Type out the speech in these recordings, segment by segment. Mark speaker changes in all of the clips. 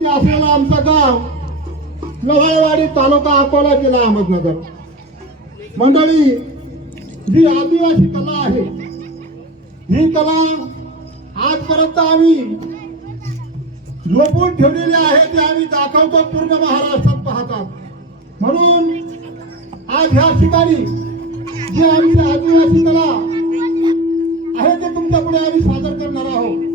Speaker 1: असलेलं आमचं गाव लवाळवाडी तालुका अकोला जिल्हा अहमदनगर. मंडळी जी आदिवासी कला आहे ही कला आजपर्यंत आम्ही लोपून ठेवलेली आहे ते आम्ही दाखवतो पूर्ण महाराष्ट्रात पाहतात. म्हणून आज ह्या ठिकाणी जी आमची आदिवासी कला आहे ते तुमच्यापुढे आम्ही सादर करणार आहोत.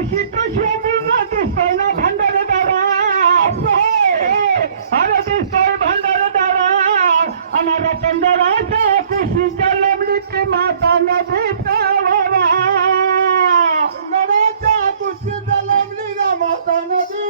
Speaker 2: आईच्या नकुशी कशी बोलणार दिसतोय ना भांडारे दारा अरे दिसतोय भांडारे दारा आणि रतनदाराच्या कुशीच्या लमडीची माता नदी प्रवरा
Speaker 1: नराच्या कुशीचा लंबली गा माता नदी.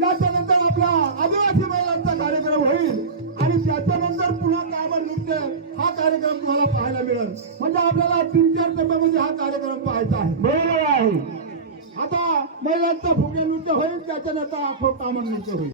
Speaker 1: त्याच्यानंतर आपला आदिवासी महिलांचा कार्यक्रम होईल आणि त्याच्यानंतर पुन्हा कामर नृत्य हा कार्यक्रम तुम्हाला पाहायला मिळेल. म्हणजे आपल्याला तीन चार टप्प्यामध्ये हा कार्यक्रम पाहायचा आहे.
Speaker 2: बरोबर आहे.
Speaker 1: आता महिलांचा फुगे नृत्य होईल त्याच्यानंतर आपलं कामर नृत्य होईल.